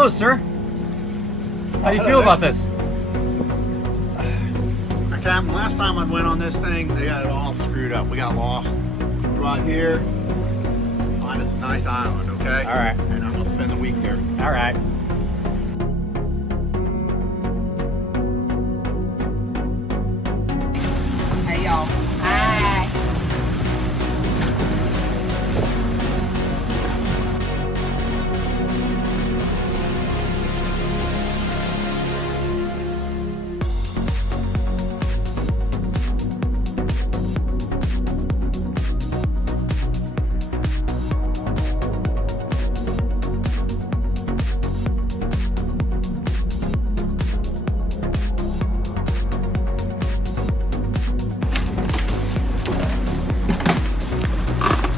Hello, sir. How do you feel about this? Captain, last time I went on this thing, they got it all screwed up. We got lost right here. Find us a nice island, okay? All right. And I'm gonna spend the week there. All right. Hey, y'all. Hi.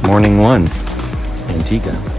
Morning 1, Antigua.